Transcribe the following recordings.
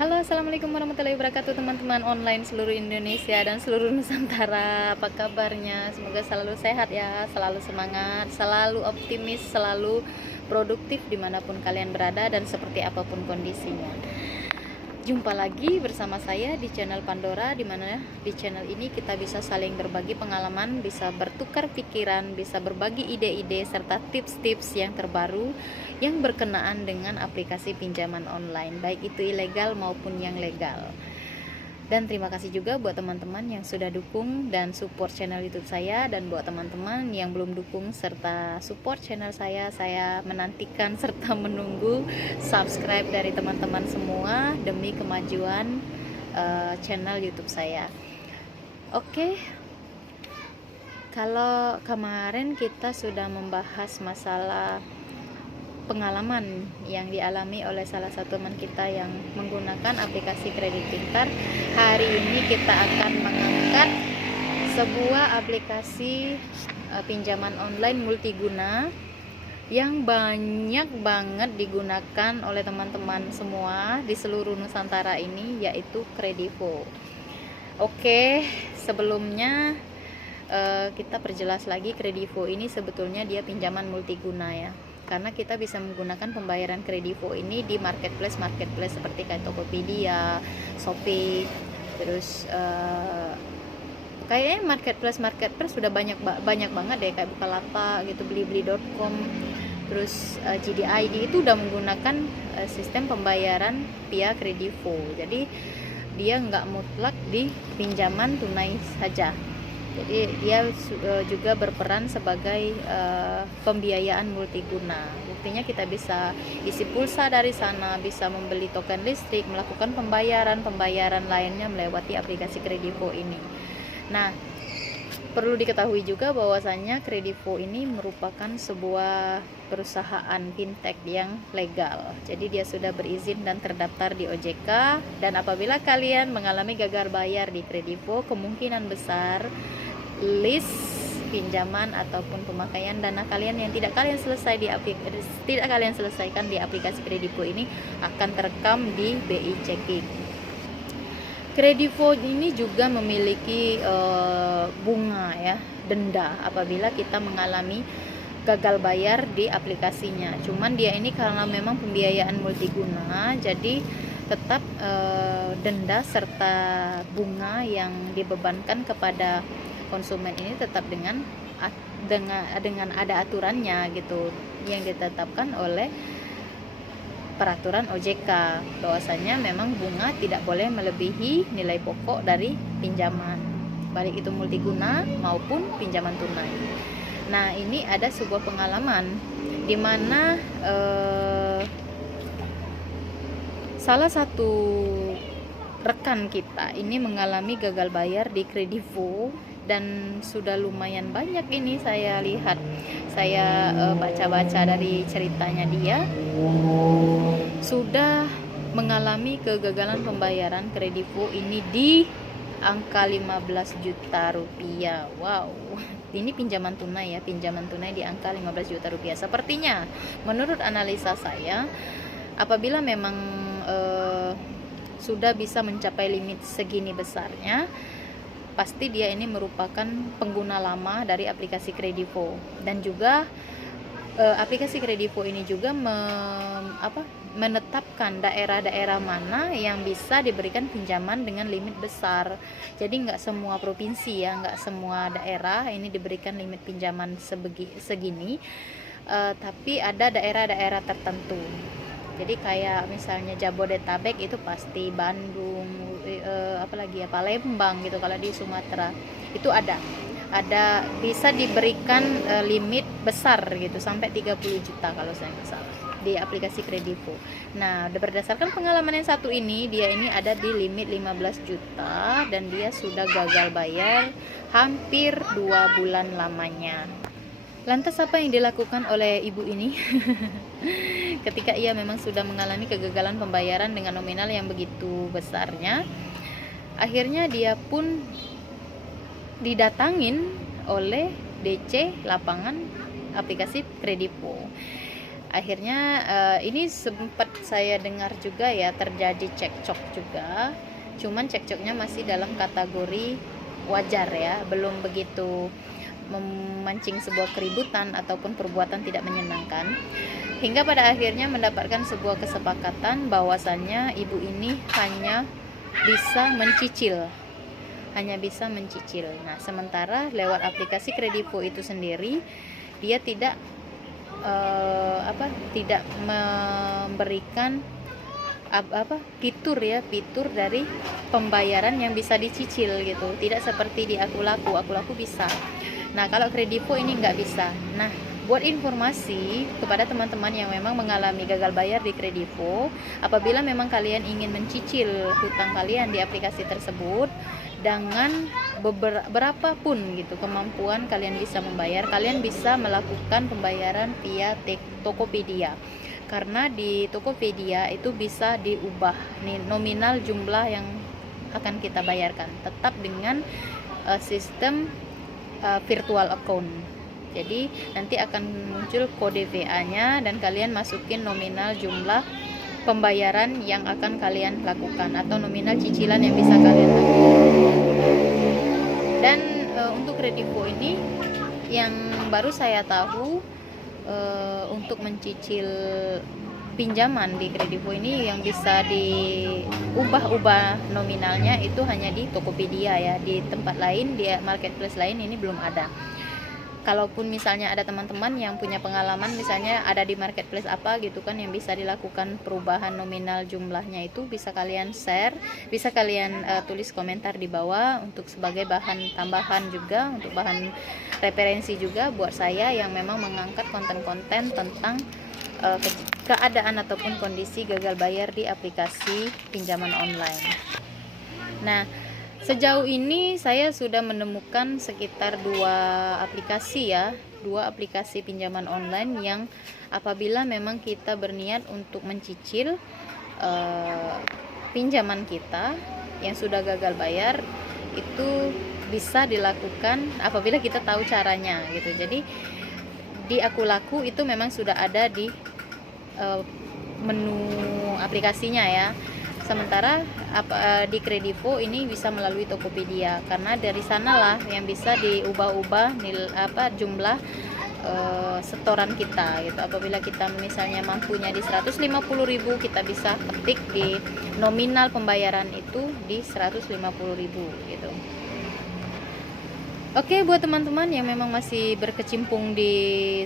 Halo, assalamualaikum warahmatullahi wabarakatuh, teman-teman online seluruh Indonesia dan seluruh Nusantara. Apa kabarnya? Semoga selalu sehat ya, selalu semangat, selalu optimis, selalu produktif dimanapun kalian berada dan seperti apapun kondisinya. Jumpa lagi bersama saya di channel Pandora, di mana di channel ini kita bisa saling berbagi pengalaman, bisa bertukar pikiran, bisa berbagi ide-ide serta tips-tips yang terbaru yang berkenaan dengan aplikasi pinjaman online, baik itu ilegal maupun yang legal. Dan terima kasih juga buat teman-teman yang sudah dukung dan support channel YouTube saya, dan buat teman-teman yang belum dukung serta support channel saya menantikan serta menunggu subscribe dari teman-teman semua demi kemajuan channel YouTube saya. Oke, kalau kemarin kita sudah membahas masalah pengalaman yang dialami oleh salah satu teman kita yang menggunakan aplikasi kredit pintar. Hari ini kita akan mengangkat sebuah aplikasi pinjaman online multiguna yang banyak banget digunakan oleh teman-teman semua di seluruh Nusantara ini, yaitu Kredivo. Oke, sebelumnya kita perjelas lagi, Kredivo ini sebetulnya dia pinjaman multiguna ya, karena kita bisa menggunakan pembayaran Kredivo ini di marketplace seperti kayak Tokopedia, Shopee, terus kayaknya marketplace sudah banyak banget deh, kayak Bukalapak gitu, blibli.com, terus JDID itu udah menggunakan sistem pembayaran via Kredivo. Jadi dia nggak mutlak di pinjaman tunai saja. Jadi dia juga berperan sebagai pembiayaan multiguna. Buktinya kita bisa isi pulsa dari sana, bisa membeli token listrik, melakukan pembayaran lainnya melewati aplikasi Kredivo ini. Nah, perlu diketahui juga bahwasannya Kredivo ini merupakan sebuah perusahaan fintech yang legal. Jadi dia sudah berizin dan terdaftar di OJK, dan apabila kalian mengalami gagal bayar di Kredivo, kemungkinan besar list pinjaman ataupun pemakaian dana kalian yang tidak kalian selesaikan di aplikasi Kredivo ini akan terekam di BI Checking. Kredivo ini juga memiliki bunga ya, denda apabila kita mengalami gagal bayar di aplikasinya. Cuman dia ini karena memang pembiayaan multiguna, jadi tetap denda serta bunga yang dibebankan kepada konsumen ini tetap dengan ada aturannya gitu, yang ditetapkan oleh peraturan OJK, bahwasanya memang bunga tidak boleh melebihi nilai pokok dari pinjaman, baik itu multiguna maupun pinjaman tunai. Nah, ini ada sebuah pengalaman di mana salah satu rekan kita ini mengalami gagal bayar di Kredivo, dan sudah lumayan banyak ini saya lihat, saya baca-baca dari ceritanya, dia sudah mengalami kegagalan pembayaran Kredivo ini di angka 15 juta rupiah. Wow, ini pinjaman tunai ya, pinjaman tunai di angka 15 juta rupiah. Sepertinya menurut analisa saya, apabila memang sudah bisa mencapai limit segini besarnya, pasti dia ini merupakan pengguna lama dari aplikasi Kredivo. Dan juga aplikasi Kredivo ini juga menetapkan daerah-daerah mana yang bisa diberikan pinjaman dengan limit besar. Jadi nggak semua provinsi ya, nggak semua daerah ini diberikan limit pinjaman segini, tapi ada daerah-daerah tertentu. Jadi kayak misalnya Jabodetabek itu pasti, Bandung, apalagi ya, Palembang gitu. Kalau di Sumatera itu ada bisa diberikan limit besar gitu, sampai 30 juta kalau saya nggak salah, di aplikasi Kredivo. Nah, berdasarkan pengalaman yang satu ini, dia ini ada di limit 15 juta dan dia sudah gagal bayar hampir 2 bulan lamanya. Lantas apa yang dilakukan oleh ibu ini? Ketika ia memang sudah mengalami kegagalan pembayaran dengan nominal yang begitu besarnya, akhirnya dia pun didatangin oleh DC lapangan aplikasi Kredivo. Akhirnya ini sempat saya dengar juga ya, terjadi cekcok juga, cuman cekcoknya masih dalam kategori wajar ya, belum begitu memancing sebuah keributan ataupun perbuatan tidak menyenangkan, hingga pada akhirnya mendapatkan sebuah kesepakatan bahwasannya ibu ini hanya bisa mencicil. Nah, sementara lewat aplikasi Kredivo itu sendiri dia tidak tidak memberikan fitur dari pembayaran yang bisa dicicil gitu, tidak seperti di Aku Laku bisa. Nah, kalau Kredivo ini nggak bisa. Nah, buat informasi kepada teman-teman yang memang mengalami gagal bayar di Kredivo, apabila memang kalian ingin mencicil hutang kalian di aplikasi tersebut dengan berapapun gitu kemampuan kalian bisa membayar, kalian bisa melakukan pembayaran via Tokopedia. Karena di Tokopedia itu bisa diubah nominal jumlah yang akan kita bayarkan, tetap dengan sistem virtual account. Jadi nanti akan muncul kode VA-nya dan kalian masukin nominal jumlah pembayaran yang akan kalian lakukan atau nominal cicilan yang bisa kalian lakukan. Dan untuk Kredivo ini yang baru saya tahu, untuk mencicil pinjaman di Kredivo ini yang bisa diubah-ubah nominalnya itu hanya di Tokopedia ya, di tempat lain, di marketplace lain ini belum ada. Kalaupun misalnya ada teman-teman yang punya pengalaman, misalnya ada di marketplace apa gitu kan yang bisa dilakukan perubahan nominal jumlahnya, itu bisa kalian share, bisa kalian tulis komentar di bawah untuk sebagai bahan tambahan juga, untuk bahan referensi juga buat saya yang memang mengangkat konten-konten tentang keadaan ataupun kondisi gagal bayar di aplikasi pinjaman online. Nah, sejauh ini saya sudah menemukan sekitar dua aplikasi pinjaman online yang apabila memang kita berniat untuk mencicil pinjaman kita yang sudah gagal bayar, itu bisa dilakukan apabila kita tahu caranya gitu. Jadi di Aku Laku itu memang sudah ada di menu aplikasinya ya. Sementara di Kredivo ini bisa melalui Tokopedia, karena dari sanalah yang bisa diubah-ubah jumlah setoran kita gitu. Apabila kita misalnya mampunya di 150.000, kita bisa ketik di nominal pembayaran itu di 150.000 gitu. Oke, buat teman-teman yang memang masih berkecimpung di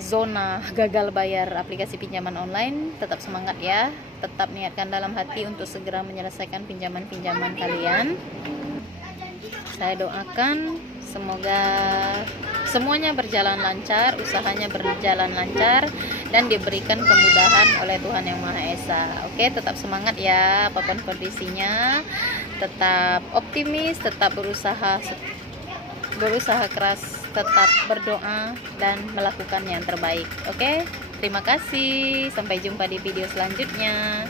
zona gagal bayar aplikasi pinjaman online, tetap semangat ya. Tetap niatkan dalam hati untuk segera menyelesaikan pinjaman-pinjaman kalian. Saya doakan semoga semuanya berjalan lancar, usahanya berjalan lancar, dan diberikan kemudahan oleh Tuhan Yang Maha Esa. Oke, tetap semangat ya apapun kondisinya. Tetap optimis, tetap berusaha keras, tetap berdoa dan melakukan yang terbaik. Oke, terima kasih. Sampai jumpa di video selanjutnya.